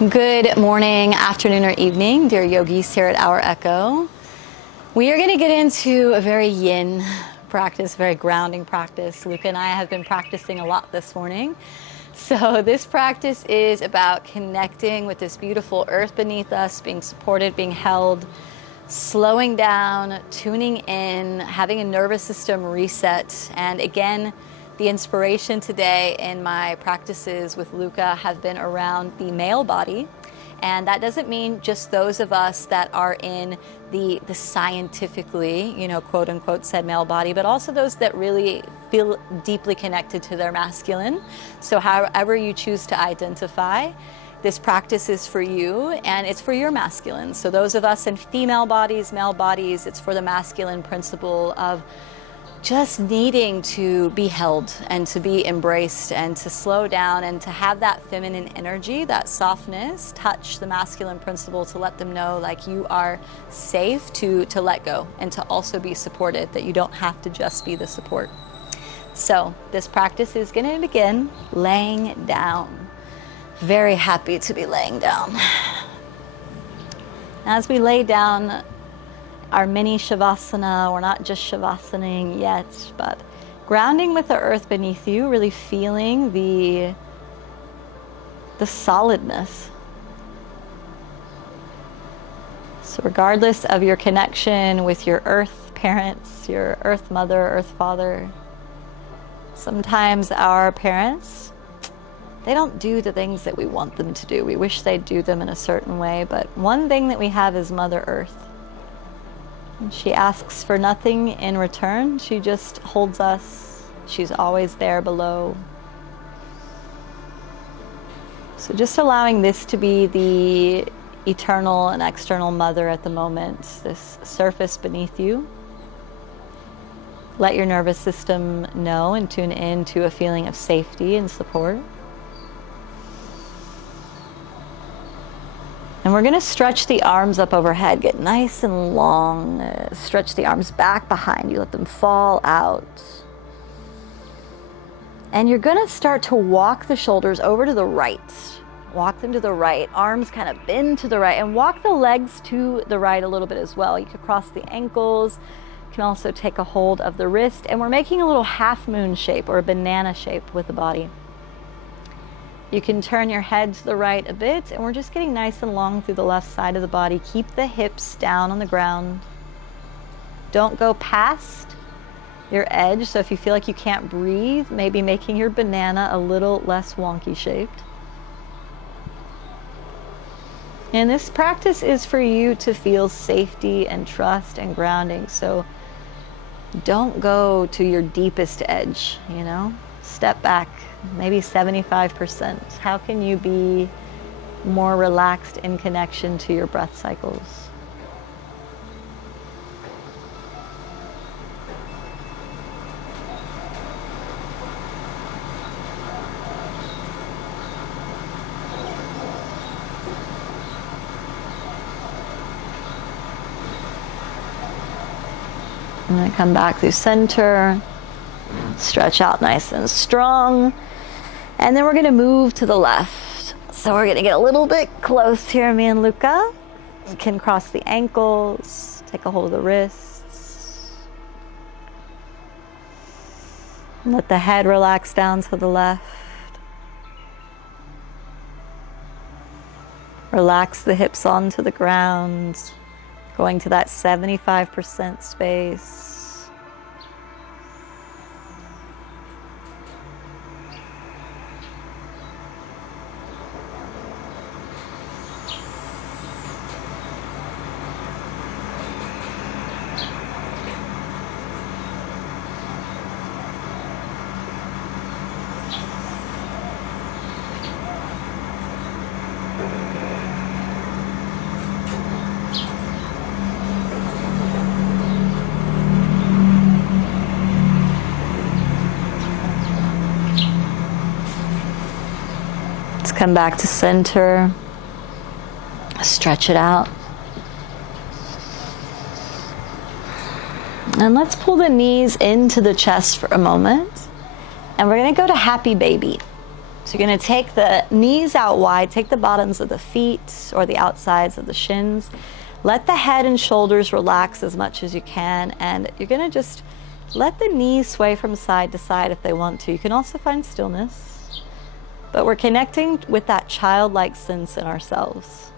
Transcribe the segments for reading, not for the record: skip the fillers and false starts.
Good morning, afternoon, or evening, dear yogis here at Our Echo. We are going to get into a very yin practice, very grounding practice. Luca and I have been practicing a lot this morning. So this practice is about connecting with this beautiful earth beneath us, being supported, being held, slowing down, tuning in, having a nervous system reset. And again, the inspiration today in my practices with Luca have been around the male body. And that doesn't mean just those of us that are in the scientifically, quote unquote, said male body, but also those that really feel deeply connected to their masculine. So however you choose to identify, this practice is for you and it's for your masculine. So those of us in female bodies, male bodies, it's for the masculine principle of just needing to be held and to be embraced and to slow down and to have that feminine energy, that softness, touch the masculine principle to let them know like you are safe to let go and to also be supported, that you don't have to just be the support. So this practice is going to begin laying down. Very happy to be laying down. As we lay down our mini shavasana, we're not just shavasanaing yet, but grounding with the earth beneath you, really feeling the solidness. So regardless of your connection with your earth parents, your earth mother, earth father, sometimes our parents, they don't do the things that we want them to do. We wish they'd do them in a certain way, but one thing that we have is Mother Earth. She asks for nothing in return. She just holds us. She's always there below. So just allowing this to be the eternal and external mother at the moment, this surface beneath you. Let your nervous system know and tune in to a feeling of safety and support. And we're going to stretch the arms up overhead, get nice and long, stretch the arms back behind you, let them fall out. And you're going to start to walk the shoulders over to the right. Walk them to the right, arms kind of bend to the right, and walk the legs to the right a little bit as well. You could cross the ankles, you can also take a hold of the wrist, and we're making a little half moon shape or a banana shape with the body. You can turn your head to the right a bit, and we're just getting nice and long through the left side of the body. Keep the hips down on the ground. Don't go past your edge, so if you feel like you can't breathe, maybe making your banana a little less wonky shaped. And this practice is for you to feel safety and trust and grounding, so don't go to your deepest edge, Step back, maybe 75%. How can you be more relaxed in connection to your breath cycles? And then come back through center. Stretch out nice and strong. And then we're going to move to the left. So we're going to get a little bit close here, me and Luca. You can cross the ankles, take a hold of the wrists. Let the head relax down to the left. Relax the hips onto the ground, going to that 75% space. Come back to center, stretch it out. And let's pull the knees into the chest for a moment. And we're going to go to happy baby. So you're going to take the knees out wide, take the bottoms of the feet or the outsides of the shins. Let the head and shoulders relax as much as you can, and you're going to just let the knees sway from side to side if they want to. You can also find stillness, but we're connecting with that childlike sense in ourselves.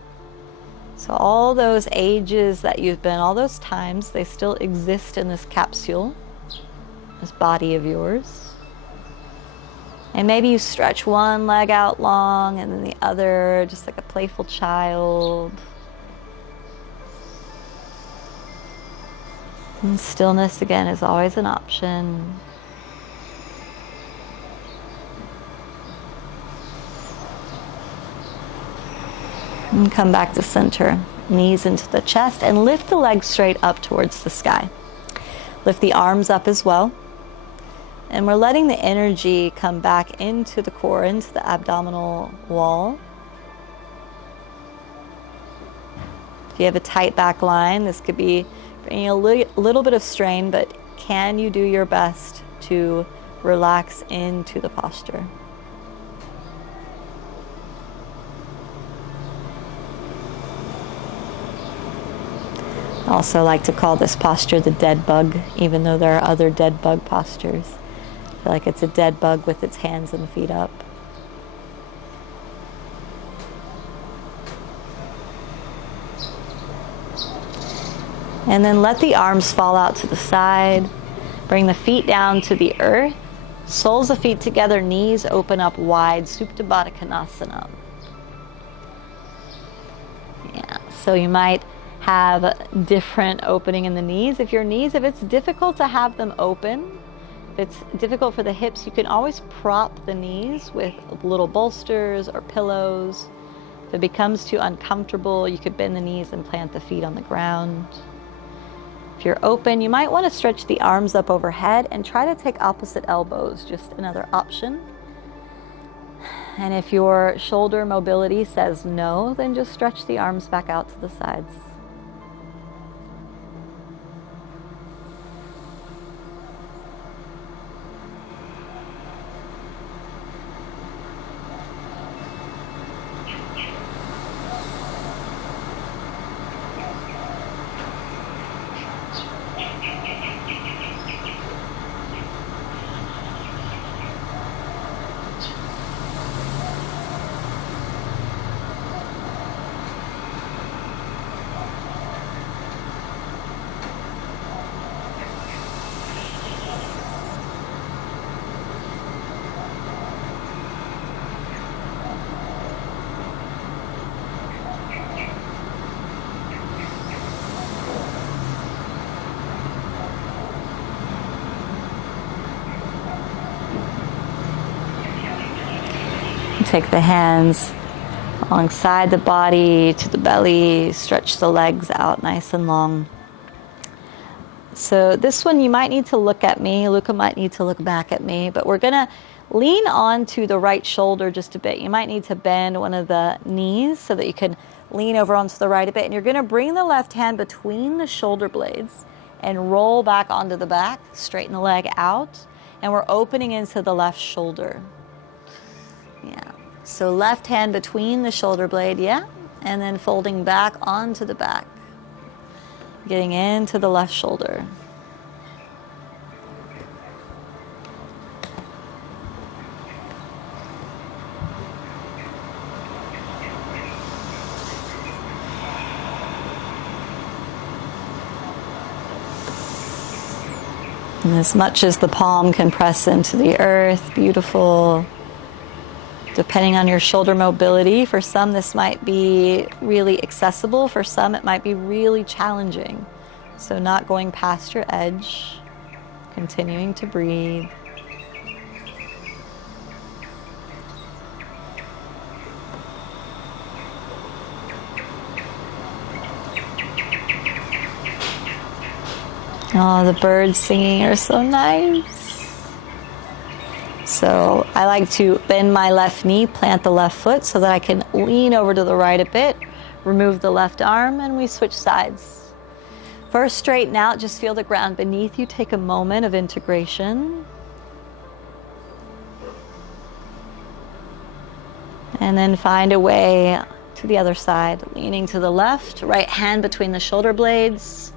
So all those ages that you've been, all those times, they still exist in this capsule, this body of yours. And maybe you stretch one leg out long and then the other, just like a playful child. And stillness, again, is always an option. And come back to center. Knees into the chest and lift the legs straight up towards the sky. Lift the arms up as well. And we're letting the energy come back into the core, into the abdominal wall. If you have a tight back line, this could be bringing a little bit of strain, but can you do your best to relax into the posture? I also like to call this posture the dead bug, even though there are other dead bug postures. I feel like it's a dead bug with its hands and feet up. And then let the arms fall out to the side. Bring the feet down to the earth. Soles of feet together, knees open up wide, Supta Baddha Konasana. Yeah, so you might have different opening in the knees. If it's difficult to have them open, if it's difficult for the hips, you can always prop the knees with little bolsters or pillows. If it becomes too uncomfortable, you could bend the knees and plant the feet on the ground. If you're open, you might want to stretch the arms up overhead and try to take opposite elbows, just another option. And if your shoulder mobility says no, then just stretch the arms back out to the sides. Take the hands alongside the body to the belly, stretch the legs out nice and long. So this one you might need to look at me, Luca might need to look back at me, but we're gonna lean onto the right shoulder just a bit. You might need to bend one of the knees so that you can lean over onto the right a bit, and you're gonna bring the left hand between the shoulder blades and roll back onto the back, straighten the leg out, and we're opening into the left shoulder. Yeah. So left hand between the shoulder blade, yeah, and then folding back onto the back. Getting into the left shoulder. And as much as the palm can press into the earth, beautiful. Depending on your shoulder mobility, for some this might be really accessible, for some it might be really challenging. So not going past your edge, continuing to breathe. Oh, the birds singing are so nice. So I like to bend my left knee, plant the left foot so that I can lean over to the right a bit, remove the left arm, and we switch sides. First, straighten out, just feel the ground beneath you. Take a moment of integration. And then find a way to the other side, leaning to the left, right hand between the shoulder blades,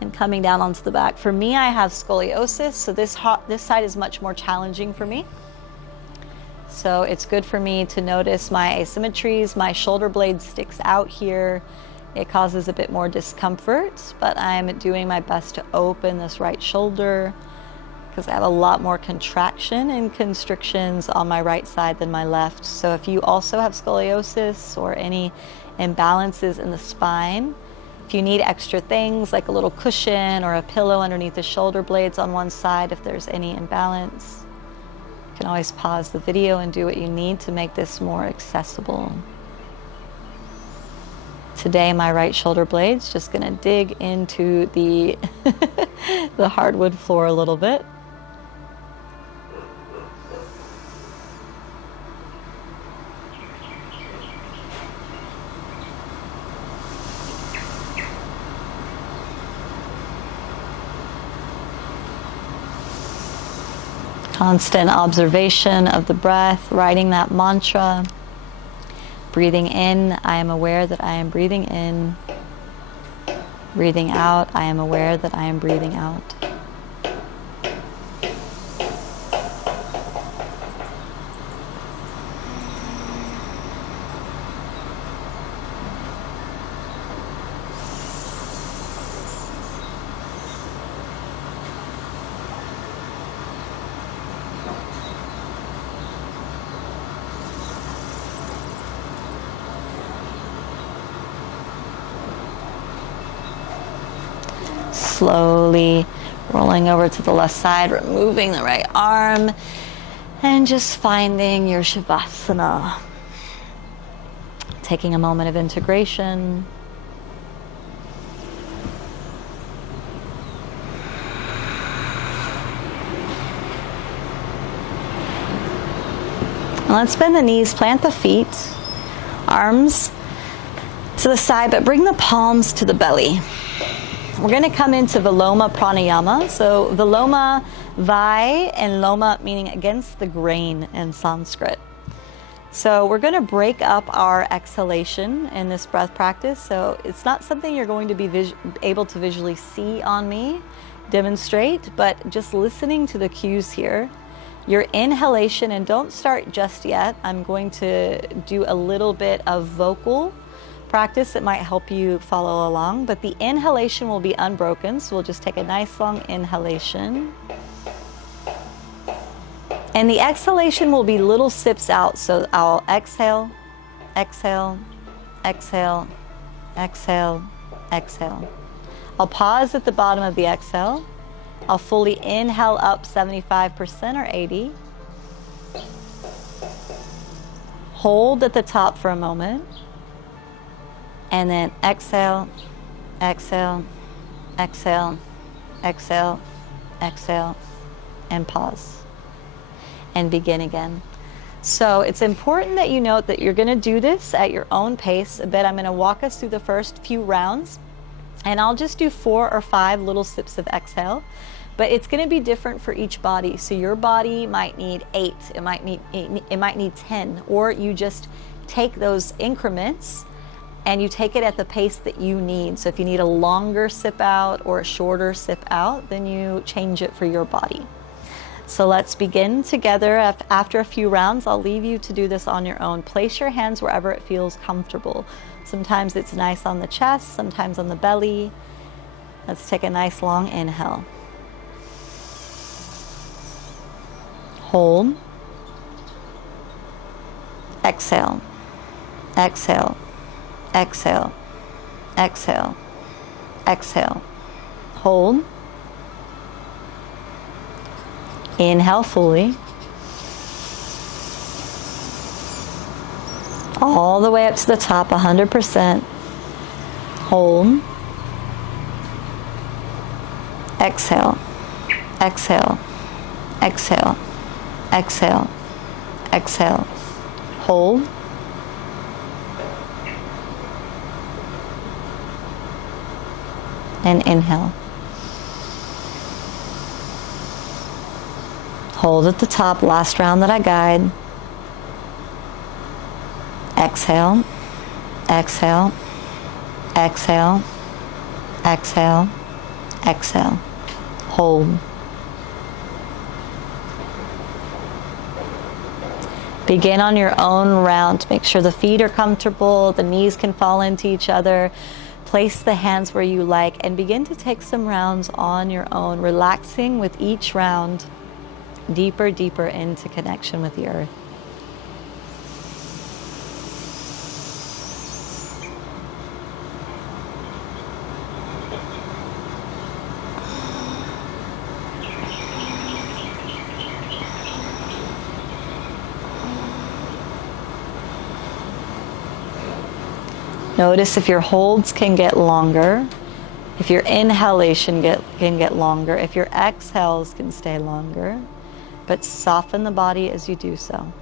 and coming down onto the back. For me, I have scoliosis, so this side is much more challenging for me. So it's good for me to notice my asymmetries. My shoulder blade sticks out here. It causes a bit more discomfort, but I'm doing my best to open this right shoulder because I have a lot more contraction and constrictions on my right side than my left. So if you also have scoliosis or any imbalances in the spine, if you need extra things like a little cushion or a pillow underneath the shoulder blades on one side, if there's any imbalance, you can always pause the video and do what you need to make this more accessible. Today, my right shoulder blade's just gonna dig into the, the hardwood floor a little bit. Constant observation of the breath, writing that mantra. Breathing in, I am aware that I am breathing in. Breathing out, I am aware that I am breathing out. Slowly rolling over to the left side, removing the right arm, and just finding your Shavasana. Taking a moment of integration. Let's bend the knees, plant the feet, arms to the side, but bring the palms to the belly. We're going to come into Viloma Pranayama. So Viloma, Vi, and Loma meaning against the grain in Sanskrit. So we're going to break up our exhalation in this breath practice. So it's not something you're going to be able to visually see on me demonstrate, but just listening to the cues here. Your inhalation, and don't start just yet. I'm going to do a little bit of vocal practice that might help you follow along, but the inhalation will be unbroken, so we'll just take a nice long inhalation. And the exhalation will be little sips out, so I'll exhale, exhale, exhale, exhale, exhale. I'll pause at the bottom of the exhale. I'll fully inhale up 75% or 80. Hold at the top for a moment. And then exhale, exhale, exhale, exhale, exhale, and pause. And begin again. So it's important that you note that you're going to do this at your own pace a bit. I'm going to walk us through the first few rounds, and I'll just do 4 or 5 little sips of exhale. But it's going to be different for each body. So your body might need 8, it might need 10, or you just take those increments and you take it at the pace that you need. So if you need a longer sip out or a shorter sip out, then you change it for your body. So let's begin together. After a few rounds, I'll leave you to do this on your own. Place your hands wherever it feels comfortable. Sometimes it's nice on the chest, sometimes on the belly. Let's take a nice long inhale. Hold. Exhale. Exhale. Exhale, exhale, exhale. Hold. Inhale fully. All the way up to the top, 100%. Hold. Exhale, exhale, exhale, exhale, exhale. Hold. And inhale. Hold at the top, last round that I guide. Exhale, exhale, exhale, exhale, exhale. Hold. Begin on your own round. Make sure the feet are comfortable, the knees can fall into each other. Place the hands where you like and begin to take some rounds on your own, relaxing with each round, deeper, deeper into connection with the earth. Notice if your holds can get longer, if your inhalation can get longer, if your exhales can stay longer, but soften the body as you do so.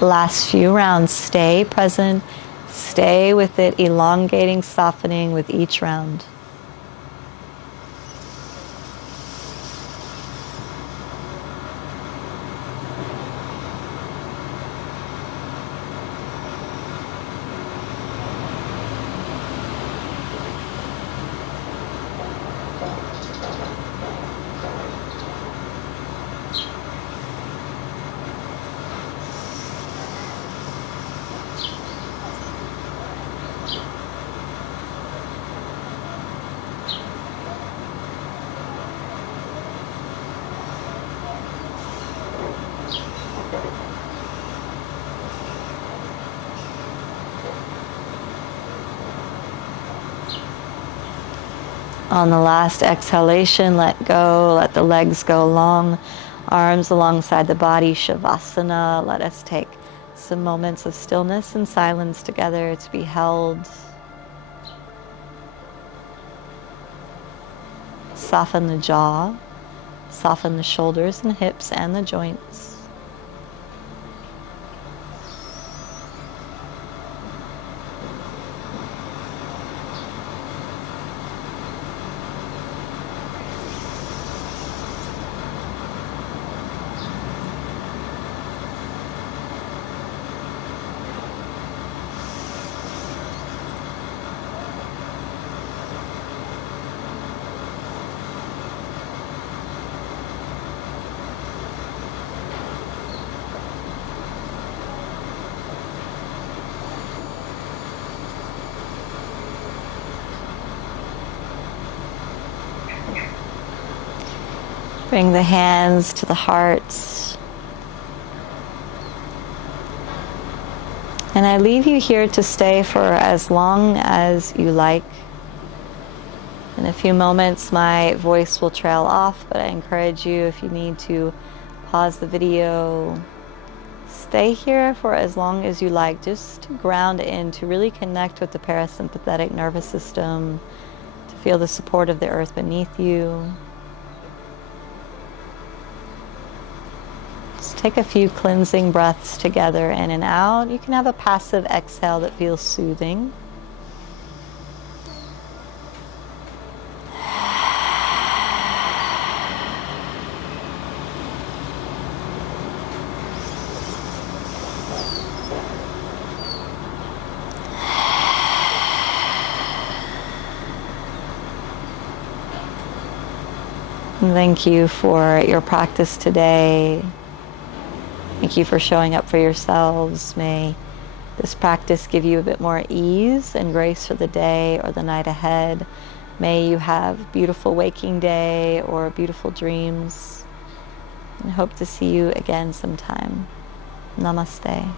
Last few rounds, stay present, stay with it, elongating, softening with each round. On the last exhalation, let go, let the legs go long, arms alongside the body, Shavasana. Let us take some moments of stillness and silence together to be held. Soften the jaw, soften the shoulders and hips and the joints. Bring the hands to the heart. And I leave you here to stay for as long as you like. In a few moments, my voice will trail off, but I encourage you, if you need to pause the video, stay here for as long as you like, just to ground in, to really connect with the parasympathetic nervous system, to feel the support of the earth beneath you. Take a few cleansing breaths together, in and out. You can have a passive exhale that feels soothing. And thank you for your practice today. Thank you for showing up for yourselves. May this practice give you a bit more ease and grace for the day or the night ahead. May you have a beautiful waking day or beautiful dreams. And hope to see you again sometime. Namaste.